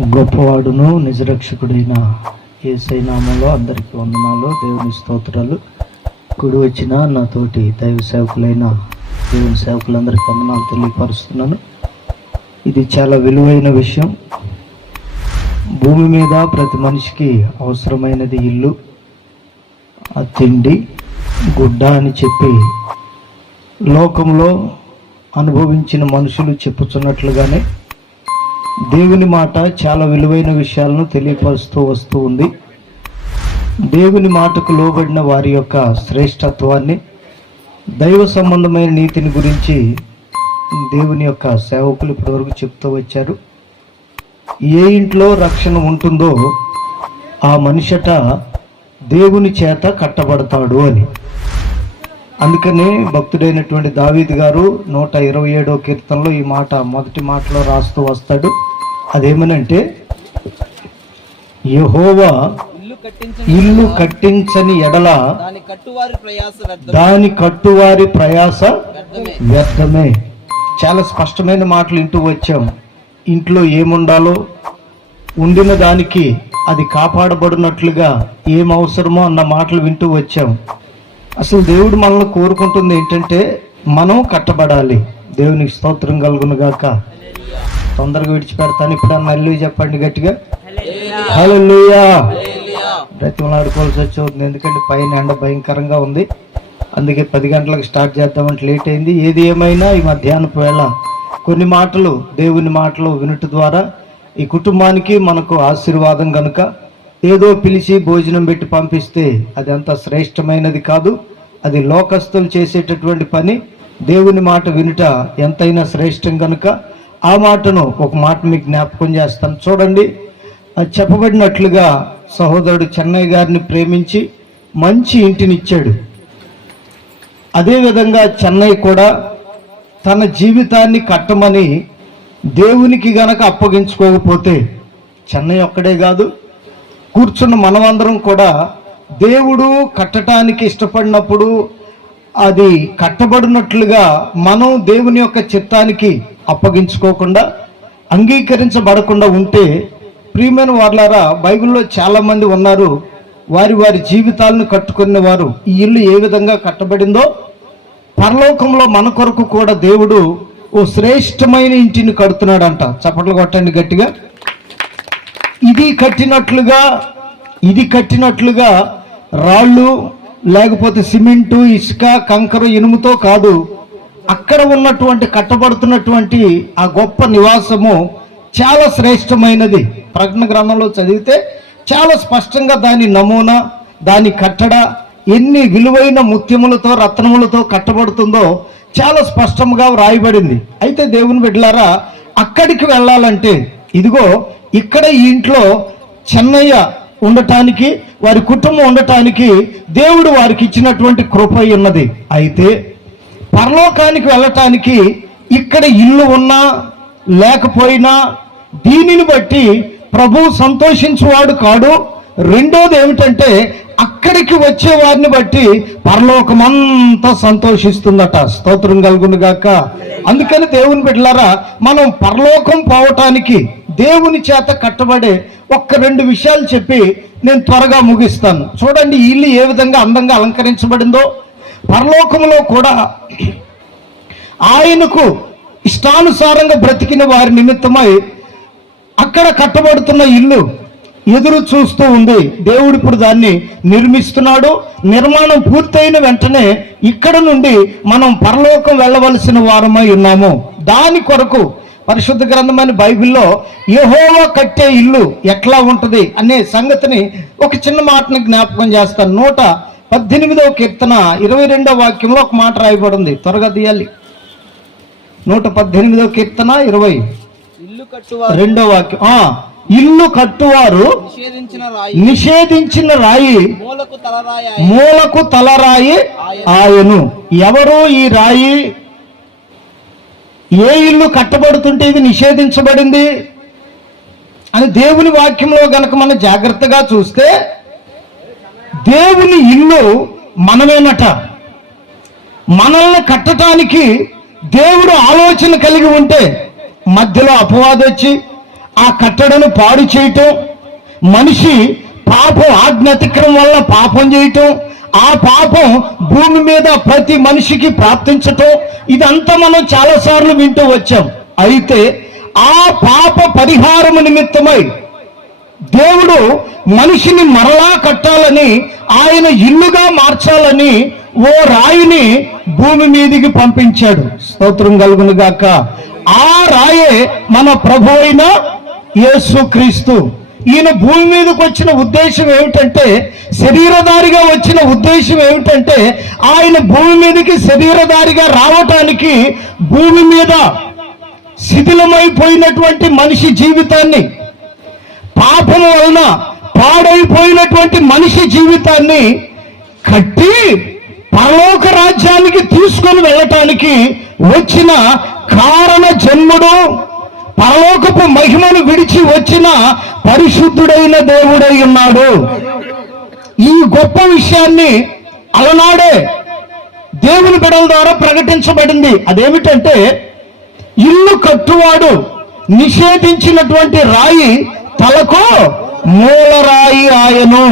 గొప్పవాడును నిజరక్షకుడైన ఏసై నామంలో అందరికీ వందనాలు. దేవుని స్తోత్రాలు. కుడి వచ్చిన నాతోటి దైవ సేవకులైన దేవుని సేవకులందరికీ వందనాలు తెలియపరుస్తున్నాను. ఇది చాలా విలువైన విషయం. భూమి మీద ప్రతి మనిషికి అవసరమైనది ఇల్లు ఆ తిండి గుడ్డ అని చెప్పి లోకంలో అనుభవించిన మనుషులు చెప్పుచున్నట్లుగానే దేవుని మాట చాలా విలువైన విషయాలను తెలియపరుస్తూ వస్తూ ఉంది. దేవుని మాటకు లోబడిన వారి యొక్క శ్రేష్టత్వాన్ని దైవ సంబంధమైన నీతిని గురించి దేవుని యొక్క సేవకులు ఇప్పటివరకు చెప్తూ వచ్చారు. ఏ ఇంట్లో రక్షణ ఉంటుందో ఆ మనిషట దేవుని చేత కట్టబడతాడు అని. అందుకనే భక్తుడైనటువంటి దావీద్ గారు నూట ఇరవై ఏడో కీర్తనలో ఈ మాట మొదటి మాటలో రాస్తూ వస్తాడు. అదేమనంటే యెహోవా ఇల్లు కట్టించిన ఎడల దాని కట్టువారి ప్రయాస వ్యర్థమే. చాలా స్పష్టమైన మాటలు వింటూ వచ్చాం. ఇంట్లో ఏముండాలో ఉండిన దానికి అది కాపాడబడినట్లుగా ఏం అవసరమో అన్న మాటలు వింటూ వచ్చాం. అసలు దేవుడు మనల్ని కోరుకుంటుంది ఏంటంటే మనం కట్టబడాలి. దేవునికి స్తోత్రం కలుగును గాక. తొందరగా విడిచిపెడతాను. ఇప్పుడు అల్లు చెప్పండి గట్టిగా. హల్లెలూయా. బ్రతిమలాడుకోవాల్సి వచ్చి ఎందుకంటే పైన ఎండ భయంకరంగా ఉంది. అందుకే పది గంటలకు స్టార్ట్ చేద్దామంటే లేట్ అయింది. ఏది ఏమైనా ఈ మధ్యాహ్నపు వేళ కొన్ని మాటలు దేవుని మాటలు వినుట ద్వారా ఈ కుటుంబానికి మనకు ఆశీర్వాదం కనుక ఏదో పిలిచి భోజనం పెట్టి పంపిస్తే అది అంత శ్రేష్టమైనది కాదు. అది లోకస్తులు చేసేటటువంటి పని. దేవుని మాట వినుట ఎంతైనా శ్రేష్టం కనుక ఆ మాటను ఒక మాట మీకు జ్ఞాపకం చేస్తాను. చూడండి అది చెప్పబడినట్లుగా సహోదరుడు చెన్నై గారిని ప్రేమించి మంచి ఇంటినిచ్చాడు అదేవిధంగా చెన్నై కూడా తన జీవితాన్ని కట్టమని దేవునికి గనక అప్పగించుకోకపోతే చెన్నై ఒక్కడే కాదు కూర్చున్న మనమందరం కూడా దేవుడు కట్టడానికి ఇష్టపడినప్పుడు అది కట్టబడినట్లుగా మనం దేవుని యొక్క చిత్తానికి అప్పగించుకోకుండా అంగీకరించబడకుండా ఉంటే ప్రియమైన వార్లారా బైబిల్లో చాలామంది ఉన్నారు. వారి వారి జీవితాలను కట్టుకున్న వారు ఈ ఇల్లు ఏ విధంగా కట్టబడిందో పరలోకంలో మన కొరకు కూడా దేవుడు ఓ శ్రేష్టమైన ఇంటిని కడుతున్నాడంట. చప్పట్లు కొట్టండి గట్టిగా. ఇది కట్టినట్లుగా ఇది కట్టినట్లుగా రాళ్ళు లేకపోతే సిమెంటు ఇసుక కంకర ఇనుముతో కాదు అక్కడ ఉన్నటువంటి కట్టబడుతున్నటువంటి ఆ గొప్ప నివాసము చాలా శ్రేష్టమైనది. ప్రకటన గ్రంథంలో చదివితే చాలా స్పష్టంగా దాని నమూనా దాని కట్టడ ఎన్ని విలువైన ముత్యములతో రత్నములతో కట్టబడుతుందో చాలా స్పష్టంగా వ్రాయబడింది. అయితే దేవుని బిడ్డలారా అక్కడికి వెళ్ళాలంటే ఇదిగో ఇక్కడ ఈ ఇంట్లో చెన్నయ్య ఉండటానికి వారి కుటుంబం ఉండటానికి దేవుడు వారికి ఇచ్చినటువంటి కృప ఉన్నది. అయితే పరలోకానికి వెళ్ళటానికి ఇక్కడ ఇల్లు ఉన్నా లేకపోయినా దీనిని బట్టి ప్రభు సంతోషించువాడు కాడు. రెండోది ఏమిటంటే అక్కడికి వచ్చే వారిని బట్టి పరలోకమంతా సంతోషిస్తుందట. స్తోత్రం కలుగును గాక అందుకని దేవుని బిడ్డలారా మనం పరలోకం పోవటానికి దేవుని చేత కట్టబడే ఒక్క రెండు విషయాలు చెప్పి నేను త్వరగా ముగిస్తాను. చూడండి ఈ ఇల్లు ఏ విధంగా అందంగా అలంకరించబడిందో. పరలోకంలో కూడా ఆయనకు ఇష్టానుసారంగా బ్రతికిన వారి నిమిత్తమై అక్కడ కట్టబడుతున్న ఇల్లు ఎదురు చూస్తూ ఉంది. దేవుడు ఇప్పుడు దాన్ని నిర్మిస్తున్నాడు. నిర్మాణం పూర్తయిన వెంటనే ఇక్కడ నుండి మనం పరలోకం వెళ్ళవలసిన వారమై ఉన్నాము. దాని కొరకు పరిశుద్ధ గ్రంథమైన బైబిల్లో యెహోవా కట్టే ఇల్లు ఎట్లా ఉంటుంది అనే సంగతిని ఒక చిన్న మాటని జ్ఞాపకం చేస్తాను. నూట పద్దెనిమిదవ కీర్తన ఇరవై రెండవ వాక్యంలో ఒక మాట రాయబడింది. త్వరగా తీయాలి. నూట పద్దెనిమిదవ కీర్తన ఇరవై రెండో వాక్యం. ఆ ఇల్లు కట్టువారు నిషేధించిన రాయి. మూలకు తలరాయి ఆయను. ఎవరు ఈ రాయి? ఏ ఇల్లు కట్టబడుతుంటే ఇది నిషేధించబడింది? అని దేవుని వాక్యంలో గనక మనం జాగ్రత్తగా చూస్తే దేవుని ఇల్లు మనమేనట. మనల్ని కట్టడానికి దేవుడు ఆలోచన కలిగి ఉంటే మధ్యలో అపవాదొచ్చి ఆ కట్టడను పాడు చేయటం మనిషి పాపం ఆజ్ఞాతిక్రమం వల్ల పాపం చేయటం ఆ పాపం భూమి మీద ప్రతి మనిషికి ప్రాప్తించటం ఇదంతా మనం చాలాసార్లు వింటూ వచ్చాం. అయితే ఆ పాప పరిహారము నిమిత్తమై దేవుడు మనిషిని మరలా కట్టాలని ఆయన ఇల్లుగా మార్చాలని ఓ రాయిని భూమి మీదికి పంపించాడు. స్తోత్రం కలుగును గాక. ఆ రాయే మన ప్రభు అయిన యేసు క్రీస్తు. ఈయన భూమి మీదకి వచ్చిన ఉద్దేశం ఏమిటంటే శరీరధారిగా వచ్చిన ఉద్దేశం ఏమిటంటే ఆయన భూమి మీదకి శరీరధారిగా రావటానికి భూమి మీద శిథిలమైపోయినటువంటి మనిషి జీవితాన్ని పాపం వలన పాడైపోయినటువంటి మనిషి జీవితాన్ని కట్టి పరలోక రాజ్యానికి తీసుకొని వెళ్ళటానికి వచ్చిన కారణ జన్ముడు పరలోకపు మహిమను విడిచి వచ్చిన పరిశుద్ధుడైన దేవుడై ఉన్నాడు. ఈ గొప్ప విషయాన్ని అలనాడే దేవుని బిడల ద్వారా ప్రకటించబడింది. అదేమిటంటే ఇల్లు కట్టువాడు నిషేధించినటువంటి రాయి తలకు మూలరాయి ఆయను.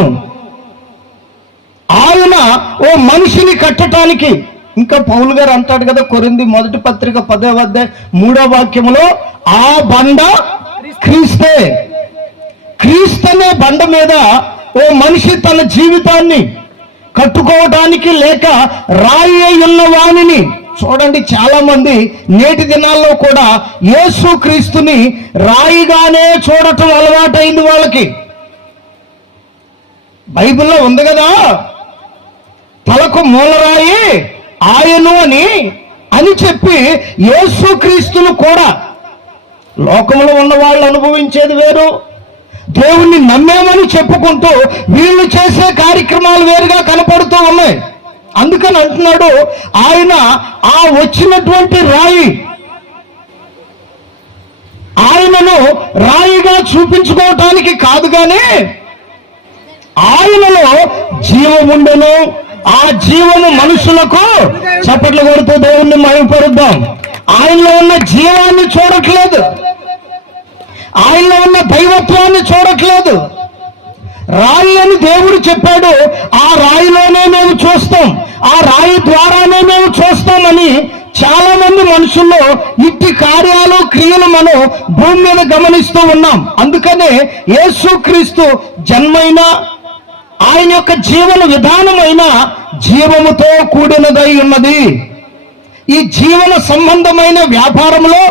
ఆయన ఓ మనిషిని కట్టడానికి ఇంకా పౌలు గారు అంటాడు కదా కొరింది మొదటి పత్రిక పదే వద్ద మూడో వాక్యములో ఆ బండ క్రీస్తే. క్రీస్తనే బండ మీద ఓ మనిషి తన జీవితాన్ని కట్టుకోవడానికి లేక రాయి ఉన్న వాణిని చూడండి చాలా మంది నేటి దినాల్లో కూడా యేసు క్రీస్తుని రాయిగానే చూడటం అలవాటైంది వాళ్ళకి. బైబిల్లో ఉంది కదా తలకు మూలరాయి ఆయను అని అని చెప్పి యేసు క్రీస్తును కూడా లోకంలో ఉన్న వాళ్ళు అనుభవించేది వేరు. దేవుణ్ణి నమ్మేమని చెప్పుకుంటూ వీళ్ళు చేసే కార్యక్రమాలు వేరుగా కనపడుతూ ఉన్నాయి. అందుకని అంటున్నాడు ఆయన ఆ వచ్చినటువంటి రాయి ఆయనను రాయిగా చూపించుకోవటానికి కాదు కానీ ఆయనలో జీవం ఉండను. ఆ జీవము మనుషులకు చప్పట్లు కొడుతూ దేవుణ్ణి మయపరుద్దాం ఆయనలో ఉన్న జీవాన్ని చూడట్లేదు. ఆయనలో ఉన్న దైవత్వాన్ని చూడట్లేదు. రాయి అని దేవుడు చెప్పాడు ఆ రాయిలోనే మేము చూస్తాం ఆ రాయి ద్వారానే మేము చూస్తామని చాలా మంది మనుషుల్లో ఇట్టి కార్యాలు క్రియలు మనం భూమి మీద గమనిస్తూ ఉన్నాం. అందుకనే యేసుక్రీస్తు జన్మైన ఆయన యొక్క జీవన విధానమైన జీవముతో కూడినదై ఉన్నది. ఈ జీవన సంబంధమైన వ్యాపారంలో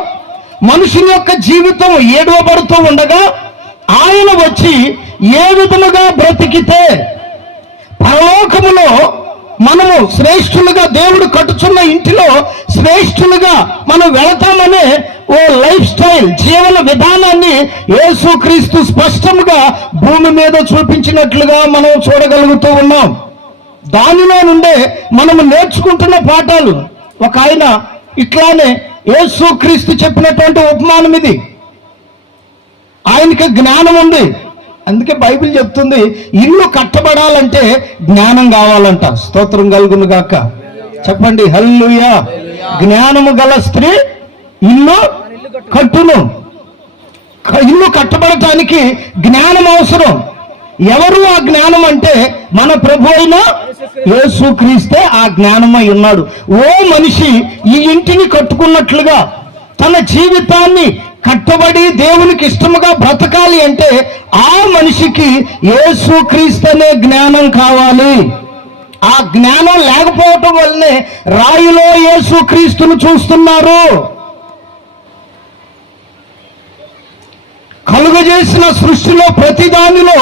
మనుషుల యొక్క జీవితం ఏడవబడుతూ ఉండగా ఆయన వచ్చి ఏ విధముగా బ్రతికితే పరలోకములో మనము శ్రేష్ఠులుగా దేవుడు కట్టుచున్న ఇంటిలో శ్రేష్ఠులుగా మనం వెళతామనే ఓ లైఫ్ స్టైల్ జీవన విధానాన్ని యేసుక్రీస్తు స్పష్టంగా భూమి మీద చూపించినట్లుగా మనం చూడగలుగుతూ ఉన్నాం. దానిలో నుండే మనము నేర్చుకుంటున్న పాఠాలు. ఒక ఆయన ఇట్లానే యేసుక్రీస్తు చెప్పినటువంటి ఉపమానం ఇది ఆయనకి జ్ఞానం ఉంది అందుకే బైబిల్ చెప్తుంది ఇల్లు కట్టబడాలంటే జ్ఞానం కావాలంట. స్తోత్రం కలుగును గాక. చెప్పండి హల్లుయా జ్ఞానము గల స్త్రీ ఇల్లు కట్టును. ఇల్లు కట్టబడటానికి జ్ఞానం అవసరం. ఎవరు ఆ జ్ఞానం అంటే మన ప్రభు అయిన యేసుక్రీస్తే ఆ జ్ఞానమై ఉన్నాడు. ఓ మనిషి ఈ ఇంటిని కట్టుకున్నట్లుగా తన జీవితాన్ని కట్టుబడి దేవునికి ఇష్టముగా బ్రతకాలి అంటే ఆ మనిషికి యేసుక్రీస్తు అనే జ్ఞానం కావాలి. ఆ జ్ఞానం లేకపోవటం వల్లనే రాయిలో యేసుక్రీస్తును చూస్తున్నారు. కలుగజేసిన సృష్టిలో ప్రతిదానిలో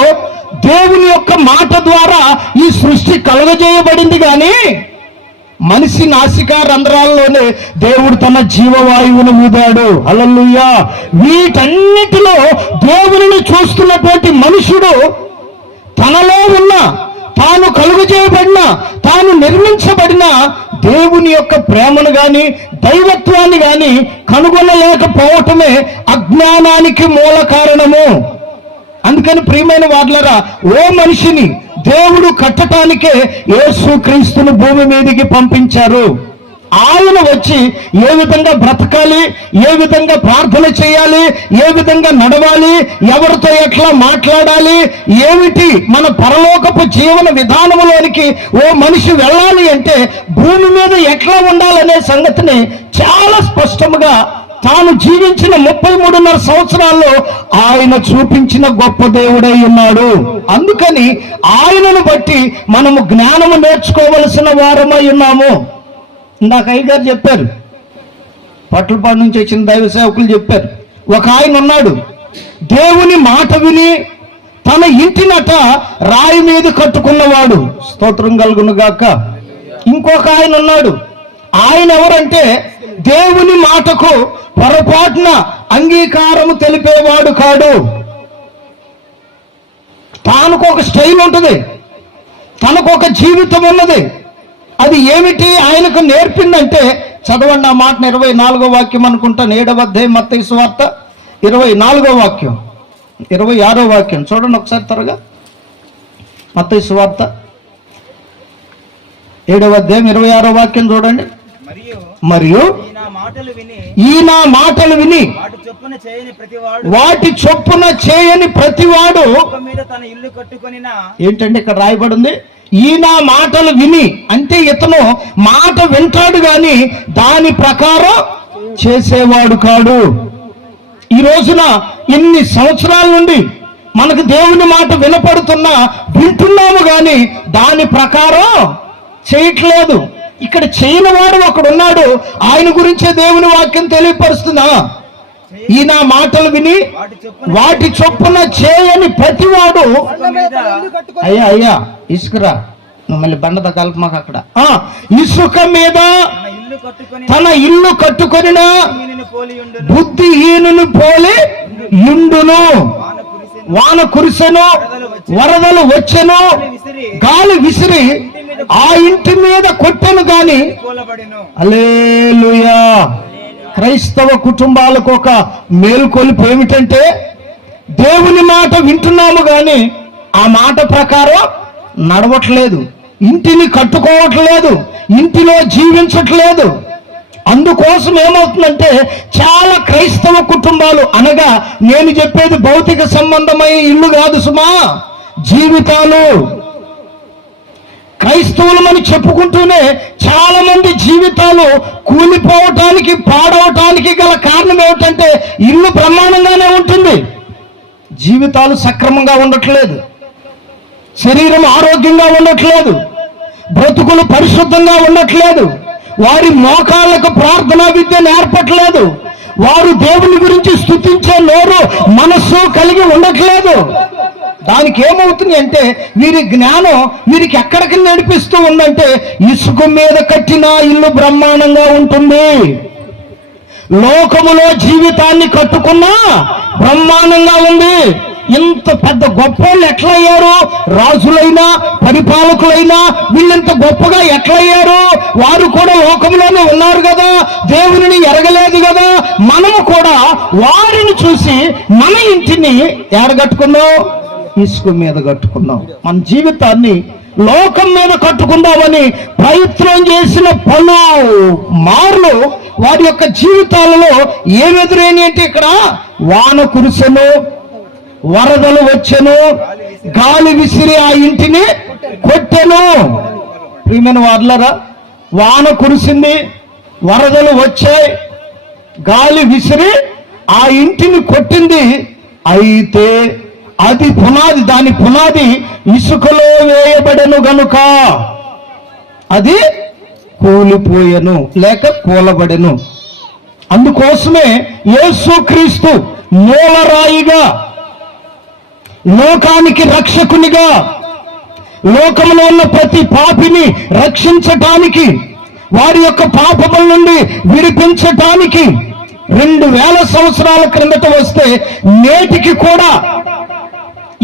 దేవుని యొక్క మాట ద్వారా ఈ సృష్టి కలుగజేయబడింది కానీ మనిషి నాసికా రంధ్రాల్లోనే దేవుడు తన జీవవాయువును ఊదాడు. అలల్లుయ్యా వీటన్నిటిలో దేవుని చూస్తున్నటువంటి మనుషుడు తనలో ఉన్న తాను కలుగు చేయబడిన తాను నిర్మించబడిన దేవుని యొక్క ప్రేమను గాని దైవత్వాన్ని గాని కనుగొనలేకపోవటమే అజ్ఞానానికి మూల కారణము. అందుకని ప్రియమైన వార్లరా ఓ మనిషిని దేవుడు కట్టటానికే యేసు క్రీస్తును భూమి మీదకి పంపించారు. ఆయన వచ్చి ఏ విధంగా బ్రతకాలి ఏ విధంగా ప్రార్థన చేయాలి ఏ విధంగా నడవాలి ఎవరితో ఎట్లా మాట్లాడాలి ఏమిటి మన పరలోకపు జీవన విధానంలోనికి ఓ మనిషి వెళ్ళాలి అంటే భూమి మీద ఎట్లా ఉండాలనే సంగతిని చాలా స్పష్టంగా తాను జీవించిన ముప్పై మూడున్నర సంవత్సరాల్లో ఆయన చూపించిన గొప్ప దేవుడై ఉన్నాడు. అందుకని ఆయనను బట్టి మనము జ్ఞానము నేర్చుకోవలసిన వారమై ఉన్నాము. ఇందాక అయ్యగారు చెప్పారు. పట్లపాడు నుంచి వచ్చిన దైవ సేవకులు చెప్పారు. ఒక ఆయన ఉన్నాడు. దేవుని మాట విని తన ఇంటినట రాయి మీద కట్టుకున్నవాడు. స్తోత్రం కలుగును గాక. ఇంకొక ఆయన ఉన్నాడు. ఆయన ఎవరంటే దేవుని మాటకు పొరపాటున అంగీకారము తెలిపేవాడు కాడు. తానుకు ఒక స్టైల్ ఉంటుంది. తనకు ఒక జీవితం ఉన్నది. అది ఏమిటి ఆయనకు నేర్పిందంటే చదవండి ఆ మాట ఇరవై నాలుగో వాక్యం అనుకుంటాను. ఏడవ అధ్యాయం మత్తయి సువార్త ఇరవై నాలుగో వాక్యం. ఇరవై ఆరో వాక్యం. చూడండి ఒకసారి త్వరగా. మత్తయి సువార్త. ఏడవ అధ్యాయం ఇరవై ఆరో వాక్యం చూడండి. మరియు ఈ నా మాటలు విని వాటి చొప్పున చేయని ప్రతివాడు ఏంటంటే ఇక్కడ రాయబడింది? ఈ నా మాటలు విని అంటే ఇతను మాట వింటాడు గాని దాని ప్రకారం చేసేవాడు కాడు. ఈ రోజున ఇన్ని సంవత్సరాల నుండి మనకు దేవుని మాట వినపడుతున్నా వింటున్నాము గాని దాని ప్రకారం చేయట్లేదు. ఇక్కడ చేయని వాడు ఒకడు ఉన్నాడు ఆయన గురించే దేవుని వాక్యం తెలియపరుస్తున్నా. ఈ నా మాటలు విని వాటి చొప్పున చేయని ప్రతివాడు అయ్యా అయ్యా ఇసుకురా. మళ్ళీ బండత కలప మాకు అక్కడ. ఆ, ఇసుక మీద తన ఇల్లు కట్టుకొనిన బుద్ధిహీనుని పోలి ఇండును వాన కురిసెను. వరదలు వచ్చెను. గాలి విసిరి ఆ ఇంటి మీద కొట్టెను గాని అలేలుయా క్రైస్తవ కుటుంబాలకు ఒక మేలుకొలుపు ఏమిటంటే దేవుని మాట వింటున్నాము కానీ ఆ మాట ప్రకారం నడవట్లేదు ఇంటిని కట్టుకోవట్లేదు ఇంటిలో జీవించట్లేదు. అందుకోసం ఏమవుతుందంటే చాలా క్రైస్తవ కుటుంబాలు అనగా నేను చెప్పేది భౌతిక సంబంధమైన ఇల్లు కాదు సుమా జీవితాలు. క్రైస్తవులమని చెప్పుకుంటూనే చాలా మంది జీవితాలు కూలిపోవటానికి పాడవటానికి గల కారణం ఏమిటంటే ఇల్లు బ్రహ్మాండంగానే ఉంటుంది. జీవితాలు సక్రమంగా ఉండట్లేదు. శరీరం ఆరోగ్యంగా ఉండట్లేదు. బ్రతుకులు పరిశుద్ధంగా ఉండట్లేదు. వారి మోకాళ్ళకు ప్రార్థనా విద్య నేర్పట్లేదు వారు దేవుని గురించి స్థుతించే నోరు మనస్సు కలిగి ఉండట్లేదు. దానికి ఏమవుతుంది అంటే వీరి జ్ఞానం వీరికి ఎక్కడికి నడిపిస్తూ ఉందంటే ఇసుక మీద కట్టిన ఇల్లు బ్రహ్మాండంగా ఉంటుంది. లోకములో జీవితాన్ని కట్టుకున్నా బ్రహ్మాండంగా ఉంది. ఇంత పెద్ద గొప్పలు ఎట్లయ్యారు? రాజులైనా పరిపాలకులైనా వీళ్ళంత గొప్పగా ఎట్లయ్యారు? వారు కూడా లోకంలోనే ఉన్నారు కదా. దేవుని ఎరగలేదు కదా. మనము కూడా వారిని చూసి మన ఇంటిని ఎడగట్టుకున్నాం ఇసుక మీద కట్టుకున్నాం. మన జీవితాన్ని లోకం మీద కట్టుకుందామని ప్రయత్నం చేసిన పలు మార్లు వారి యొక్క జీవితాలలో ఏమి ఎదురైన అంటే ఇక్కడ? వాన కురుసను వరదలు వచ్చెను గాలి విసిరి ఆ ఇంటిని కొట్టెను. ప్రియమైన వార్లరా వాన కురిసింది వరదలు వచ్చాయి గాలి విసిరి ఆ ఇంటిని కొట్టింది. అయితే అది పునాది దాని పునాది ఇసుకలో వేయబడెను గనుక. అది కూలిపోయెను లేక కూలబడెను. అందుకోసమే యేసుక్రీస్తు మూలరాయిగా లోకానికి రక్షకునిగా లోకంలో ఉన్న ప్రతి పాపిని రక్షించటానికి వారి యొక్క పాపముల నుండి విడిపించటానికి రెండు వేల సంవత్సరాల క్రిందట వస్తే నేటికి కూడా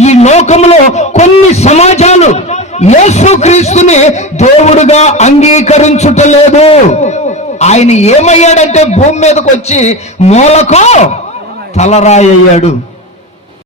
ఈ లోకంలో కొన్ని సమాజాలు యేసుక్రీస్తుని దేవుడుగా అంగీకరించుటలేదు. ఆయన ఏమయ్యాడంటే భూమి మీదకి వచ్చి మూలకు తలరాయ్యాడు